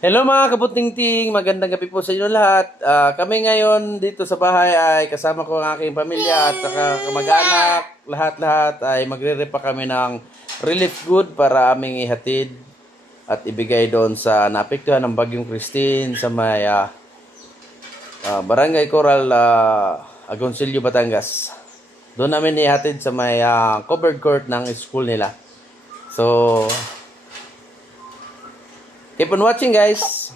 Hello mga kabutingting, magandang gabi po sa inyo lahat. Kami ngayon dito sa bahay ay kasama ko ang aking pamilya at saka kamag-anak. Lahat-lahat ay magre-repa kami ng relief good para aming ihatid at ibigay doon sa naapektuhan ng Bagyong Christine sa may Barangay Coral, Agoncillo, Batangas. Doon namin ihatid sa may covered court ng school nila. So, keep on watching, guys.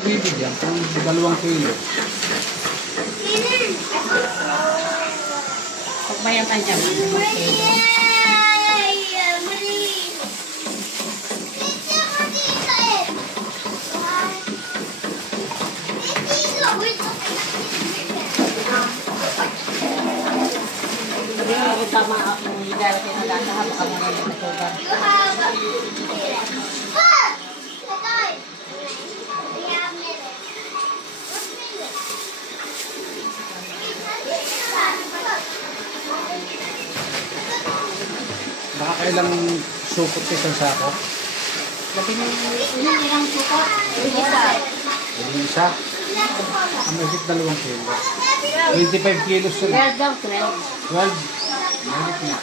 Bibigyan kung 2 kilo. Pag mayang ka dyan, 2 kilo. Hindi tama akong ilalagay na lahat. Baka mo na yung natuban. Baka kailang sukot sa isang sako. Labi na yung ilang suko. Yung isa. Ang mahigit 2 kilo. 25 kilos yun. 12 daw, 12. 12. Mahigit niya.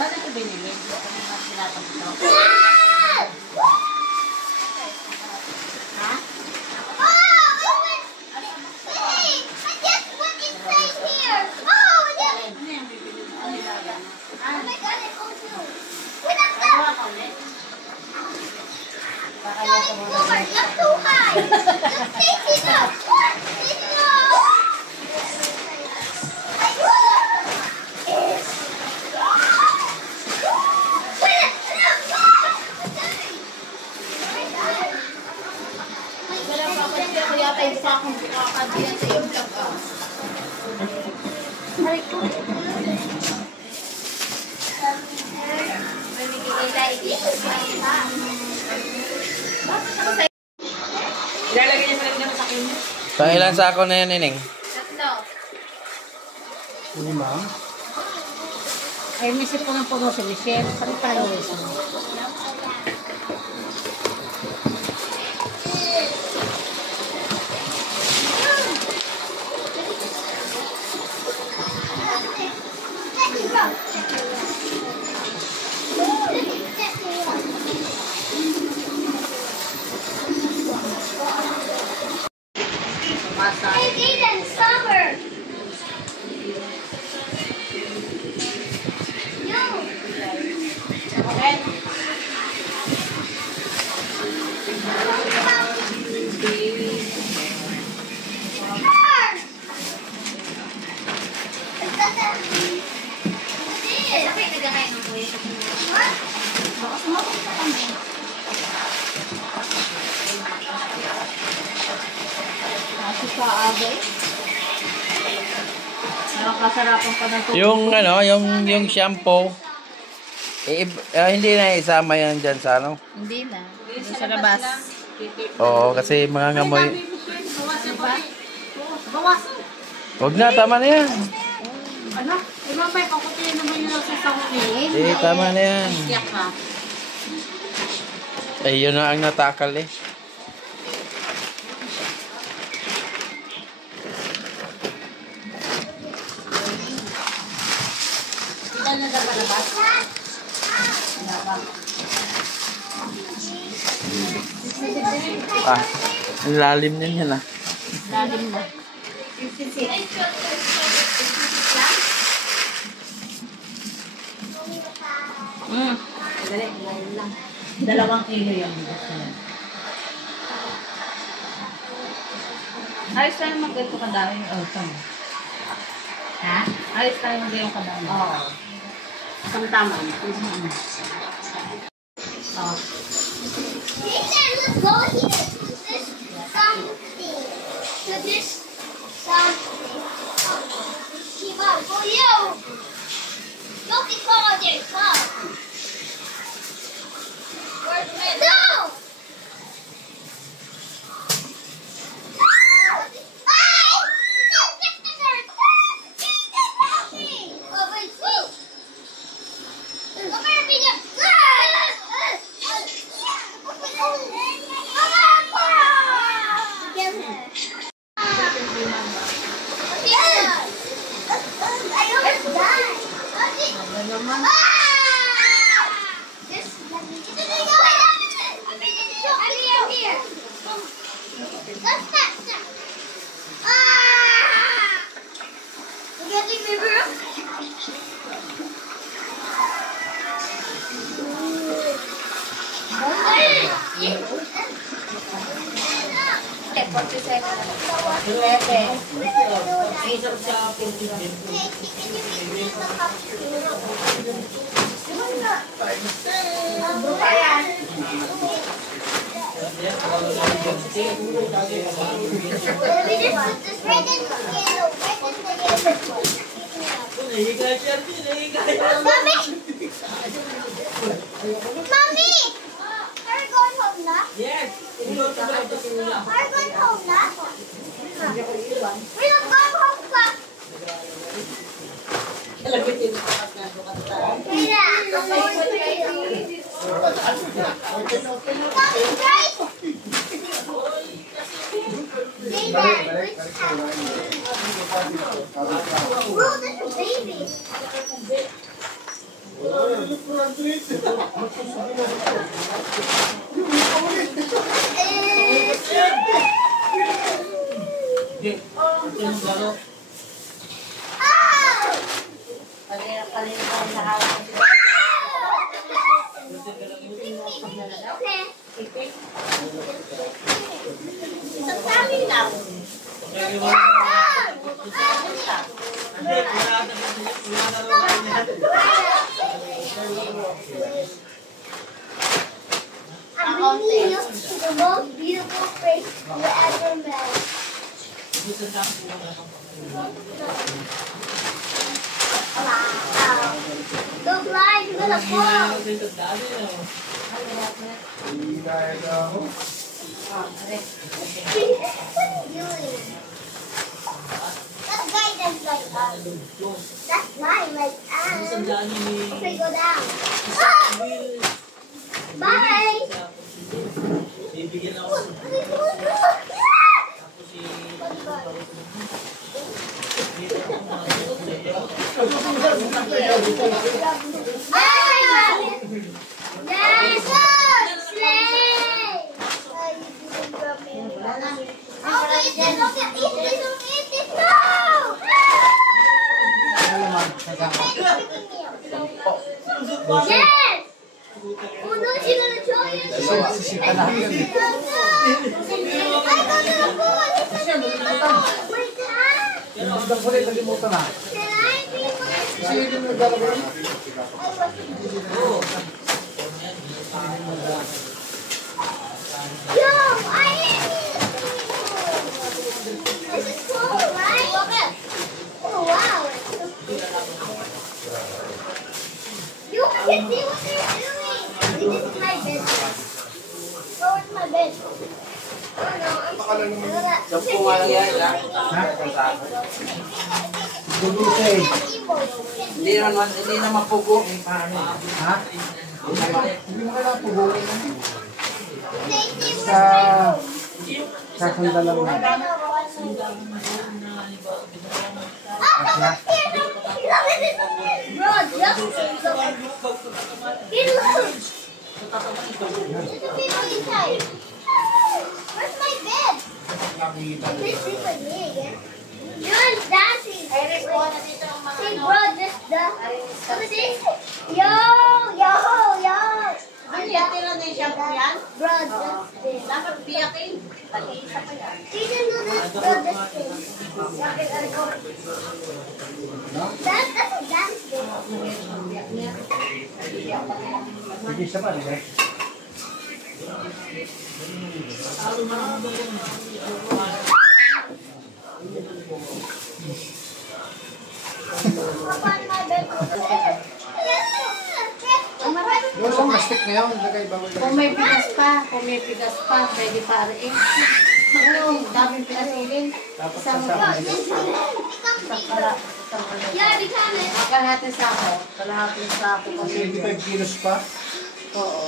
Saan ito binili? Ano nga sinatang ito? Ha? Ilalagay niya pala naman sa akin. Pang ilan sako na yan, Nining? 3. Hindi ma'am. Ay, misip ko ng puno si Michelle. Saan pa yung isa? Yung shampoo, hindi na isama yan dyan sa ano? Hindi na. Sa labas. Oo, kasi mga ngamoy. Bawas. Huwag na, tama na yan. Ano? Eh, mamay, pakutin naman yun sa sangin. Tama na yan. Siyak ka. Ay, yun na ang natakal eh. Ilan na daw ba labas? Ang lalim din yan ah. Lalim na. Dali, lalim lang. 2 kilo yung bigas na yan. Ayos tayo mag-ganto kadami. Oh, tama. Ha? Ayos tayo mag-ganto kadami. Oo. Isang tama. Oh. Let's go here to this something. To this something. Shiva, for you. Look at Roger, come. No! Mommy! Are we going home now? Yes. You go to the Are we going home now? We're not going home, Pop. Mira, Mommy, right? Say that. Which house? Bro, that's a baby. I'm bringing you to the most beautiful place you ever met. Wow. Don't lie, you're gonna fall. What are you doing? That guy that's like us. That's mine, like us. Okay, go down. Ah! Bye! Bibigyan ako. Yes! Slay! Okay, then look at eat this, don't eat this, no! Yes! Oh no, she's gonna throw you. Sisita lahat yan eh. I go to the pool. Wait, Hindi ko rin nalimutan na. can I be one? Sino yung naglalagay? Yo, I am this is cool, right? Oh wow. You can see what they're doing. This is my bed. Oh, it's my bed. Oh no, I'm Gulusa eh. Hindi naman mapugo. Ha? Hindi mo kailangan pugulin na. Sa sandalan mo. Bro, he looks. There's a people inside. Where's my bed? Please sleep with me again. You're dancing. See, bro, just the. Look at this. Yo, yo, yo. Ano yan? Tira na yung shampoo yan? Bro, just this. Dapat biyakin. Pag-iisa pa yan. He can do this, bro, just this. That's a dance thing. Sige siya pa, di ba? Yung isang plastic na yun, lagay bawal lang. Kung may bigas pa, pwede pa rin. Ano, daming pinasilin. Tapos Isang sasama isang nila. para, Yeah, because kalahating sako. Kalahating sako. Kasi 25 kilos pa. Oo.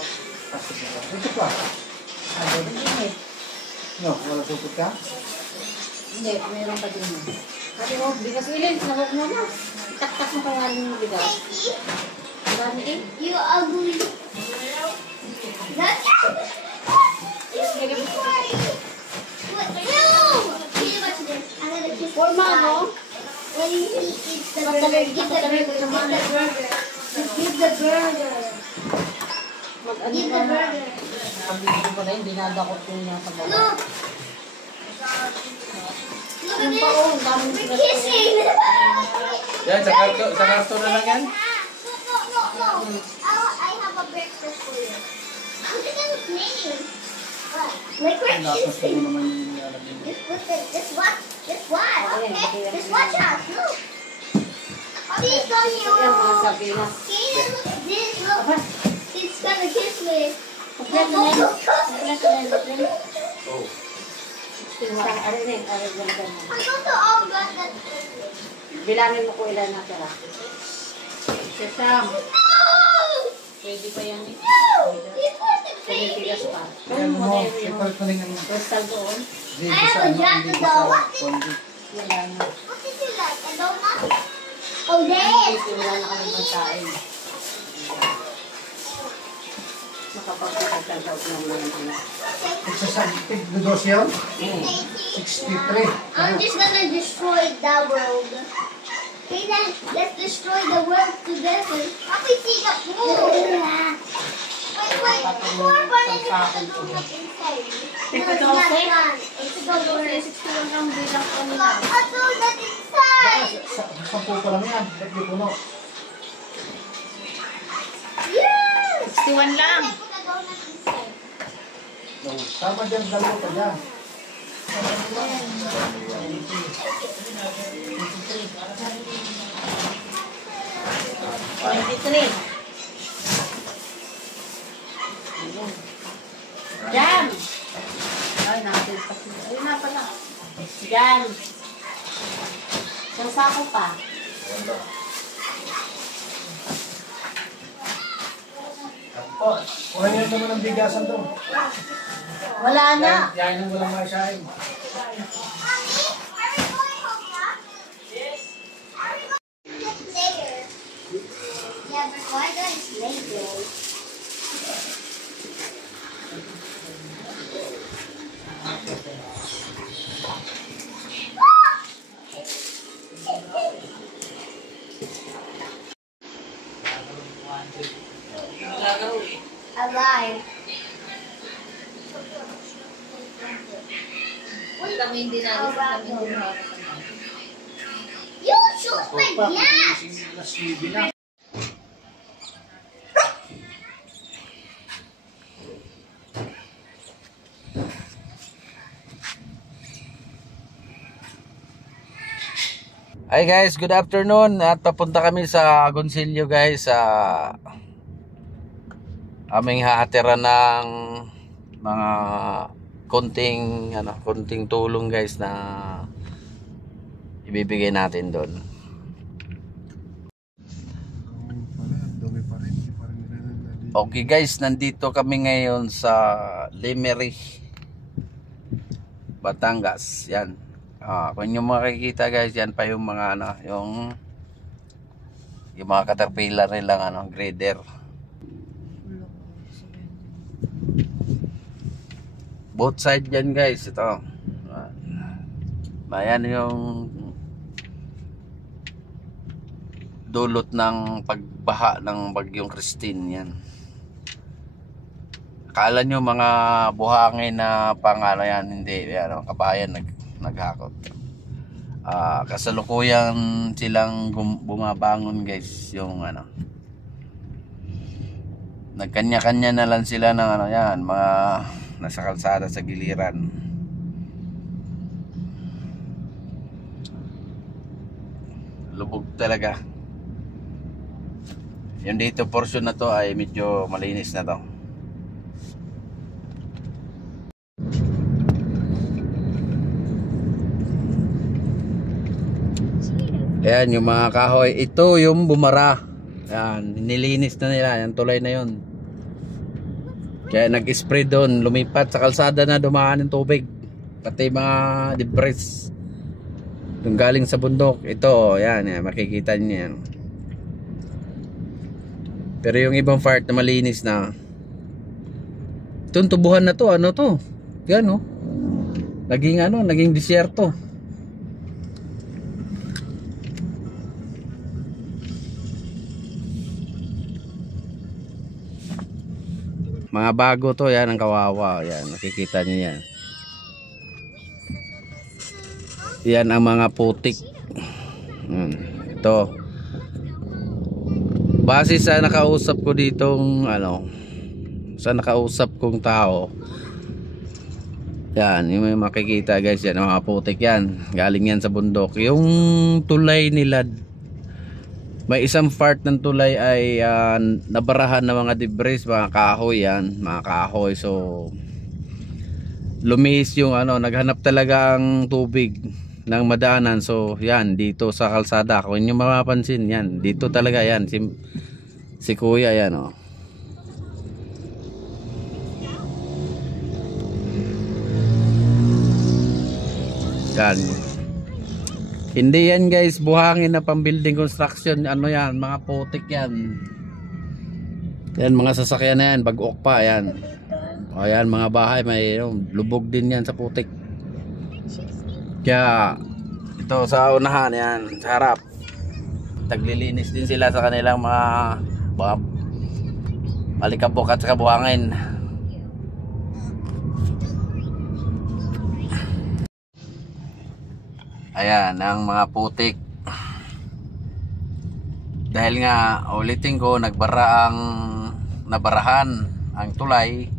Ito pa. Ano, hindi. No, wala supot ka? Hindi, meron pa din. Kasi oh, bigas wilin, nahog mo na. Itaktak mo pangalan ng bigas. Ang dami eh. you ugly. That's Bigyan mo. what? No! Give it to this. I'm gonna kiss For the mama. guy. When he eats the burger, give the burger. Just give the burger. Mag-ano Give ka the na. burger. Pag-ibig ko na yun, dinadakot ko niya sa baba. Look. Look at Yung this. paong, daming We're bigas. kissing. Yan, sa karto na lang yan. No. I have a breakfast for you. Look at his name. What? Like we're Tapos kissing. ano naman yung nilalagay mo. Just watch. Okay? Just watch us. Look. Please don't you. Yan, mga sardinas. Kaden, look at this. Look. He's gonna kiss me. Kompleto na yun. Kompleto na yun. Oh. Isang arinig, arinig lang ganyan. I'm going to all got that. Bilangin mo ko ilan natira. Sesam, No! pwede pa yan eh. No! This was the Pumitigas baby. pa. Ayan Kung mo, mo na yun yung ikaw ito rin ang crystal doon, hindi I sa have a ano, jacket hindi though. sa What did- kondi. wala na. What did you like? A donut? Oh, Kasi this. wala na kami pagkain. Makapagpapagkal daw ng mga anak. Tig dos yun? 63. I'm just gonna destroy the world. Okay then, let's destroy the world together. Ako'y sigap mo. Wait. More fun and you put the donut inside. No, it's not done. It's a donut. 61 lang bilang kanila. A donut inside. Sampu pa lang yan. Ba't di puno? Yes. 61 lang. I put a donut inside. No, tama dyan, dalawa pa dyan. Jam! Ay, natin pa sila. Ayun na pala. Jam! Isang sako pa. Oh, kuha niyo naman ng bigasan doon. Wala na. Yan ang walang maisahin. Mommy, are we going home now? Yes. Are we going to later? Yeah, but why don't it's later? Alive. Kami hindi na. You shoot my glass! Nasibi na. Hi guys, good afternoon at papunta kami sa Agoncillo guys sa aming hahatira ng mga konting tulong guys na ibibigay natin doon. Okay guys, nandito kami ngayon sa Lemery, Batangas. Yan. Kung nyo makikita guys, yan pa yung mga yung mga caterpillar nilang grader. Both side yan guys, ito. Ayan yung dulot ng pagbaha ng bagyong Christine yan. Akala nyo mga buhangin na yan, hindi. Yan, kabayan naghakot. Kasalukuyan silang bumabangon guys, yung nagkanya-kanya na lang sila ng ano yan, mga nasa kalsada sa giliran. Lubog talaga. Yung dito portion na to ay medyo malinis na to. Ayan yung mga kahoy. Ito yung bumara. Ayan, nilinis na nila. Yung tulay na yun. Kaya nag-spray doon. Lumipat sa kalsada na dumaan ng tubig. Pati mga debris. Yung galing sa bundok. Ito, ayan, ayan, makikita niyo yan. Pero yung ibang part na malinis na. Itong tubuhan na to, ano to? Yan oh. Naging disyerto. Mga bago to, yan ang kawawa. Yan, nakikita niyo yan. Yan ang mga putik. Ito. Base sa nakausap ko ditong sa nakausap kong tao. Yan, yung may makikita guys, yan mga putik yan. Galing yan sa bundok. Yung tulay nila, may isang part ng tulay ay nabarahan ng mga debris, mga kahoy yan, mga kahoy. So lumihis yung naghanap talaga ang tubig ng madaanan. So yan, dito sa kalsada, kung inyo mapapansin yan, dito talaga yan, si kuya yan oh. Yan. Hindi yan guys buhangin na pang building construction, yan, mga putik yan. Yan mga sasakyan na yan, bag-ok pa yan. O yan, mga bahay may lubog din yan sa putik. Kaya ito sa unahan yan, sa harap, taglilinis din sila sa kanilang mga malikabok at saka buhangin. Ayan ang mga putik. Dahil nga ulitin ko, nabarahan ang tulay.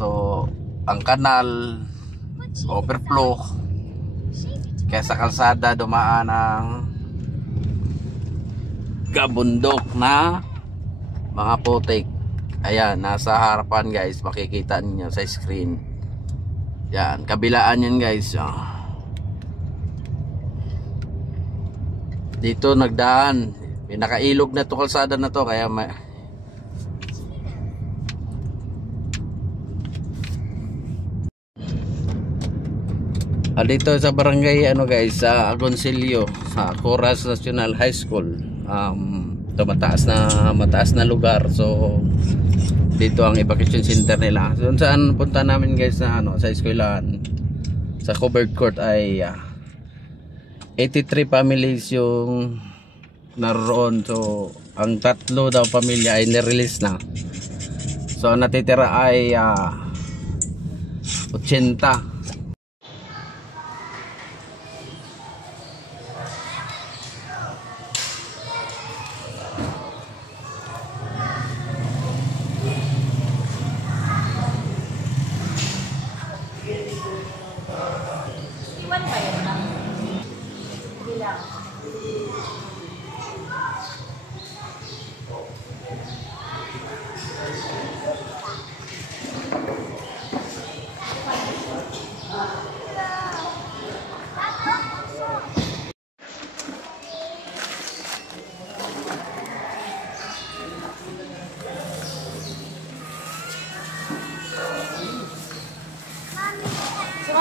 So ang kanal overflow, kaya sa kalsada dumaan ang gabundok na mga putik. Ayan, nasa harapan guys, makikita niyo sa screen. Yan, kabilaan yan guys. Dito nagdaan, pinakailog na to kalsada na to, kaya dito sa barangay guys, sa Agoncillo, sa Coras National High School. Ito mataas na lugar. So dito ang evacuation center nila. So saan punta namin guys sa sa eskwelahan, sa covered court ay 83 families yung naroon. So ang 3 daw pamilya ay nirelease na. So ang natitira ay 80.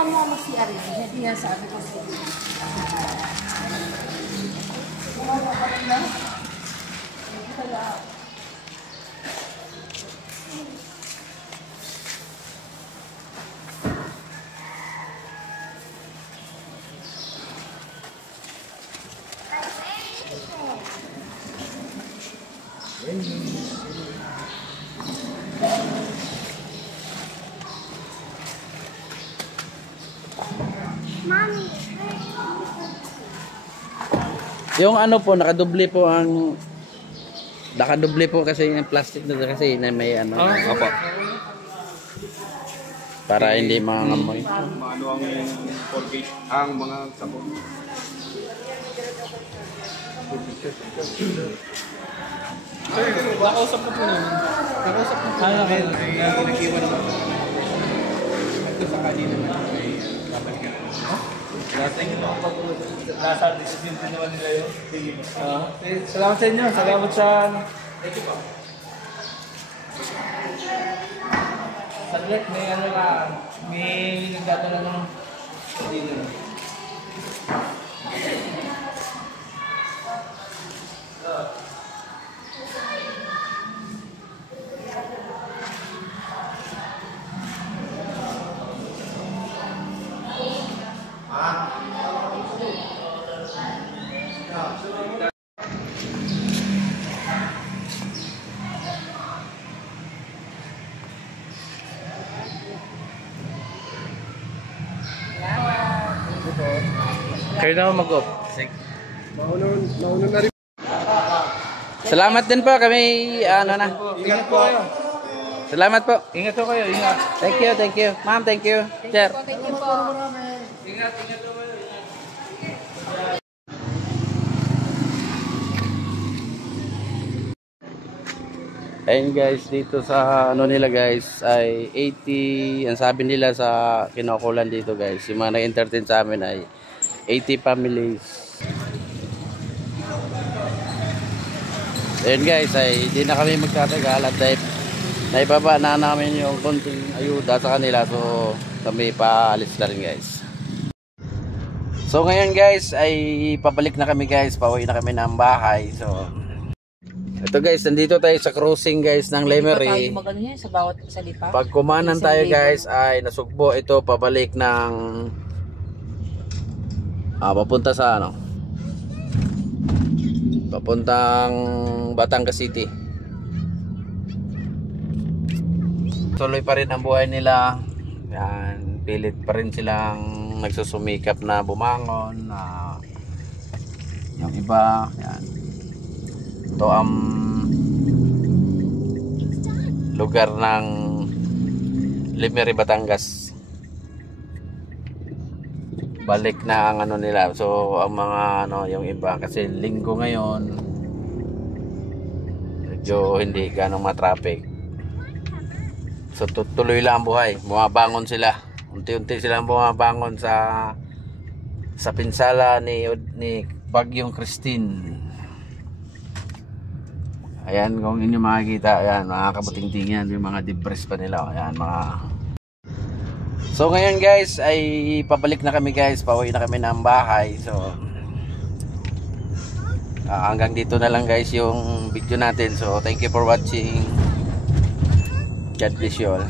Mo si Ari, hindi yan sabi ko sa iyo. Yung po, nakadoble po ang Nakadoble po kasi yung plastic na kasi na may ano. Opo. Para hindi mangamoy. Ano ang Colgate, ang mga sabon. Nakausap ko po naman. Nakausap ko po naman. Nag-iwan naman. Ito sa kanina naman. Babalikan. Nasa decision din naman nila yun. Salamat sa inyo. Salamat sa... Saglit, may ano na, may nagdadala ng dinner. Kayo na mag-off. Nauna na rin. Salamat din po kami ano na. Ingat po kayo. Salamat po. Ingat po kayo. Ingat. Thank you, thank you. Ma'am, thank you. Sir. Thank you po. Ayun guys, dito sa ano nila guys ay 80, ang sabi nila sa kinukulan dito guys, yung mga nag-entertain sa amin ay 80 families. Ayun guys, ay hindi na kami magtatagal at naibaba na namin yung konting ayuda sa kanila, so kami paalis na rin guys. So ngayon guys ay pabalik na kami guys, pauwi na kami ng bahay. So ito guys, nandito tayo sa crossing guys ng Lemery. Tayo magano yan sa bawat salita. Pag kumanan tayo guys ay nasugbo ito pabalik ng papunta sa ano, papuntang Batangas City. Tuloy pa rin ang buhay nila. Yan, pilit pa rin silang nagsusumikap na bumangon. Yung iba, yan. Ito ang lugar ng Lemery, Batangas. Balik na ang ano nila. So ang mga ano, yung iba kasi linggo ngayon, medyo hindi ganong matraffic. So tuloy lang ang buhay. Bumabangon sila. Unti-unti silang bumabangon sa pinsala ni Bagyong Christine. Ayan, kung inyo makikita, ayan, mga kabuting-ting yan, yung mga debris pa nila. Ayan, mga... So ngayon guys, ay pabalik na kami guys, pauwi na kami ng bahay. So hanggang dito na lang guys yung video natin. So thank you for watching. God bless you all.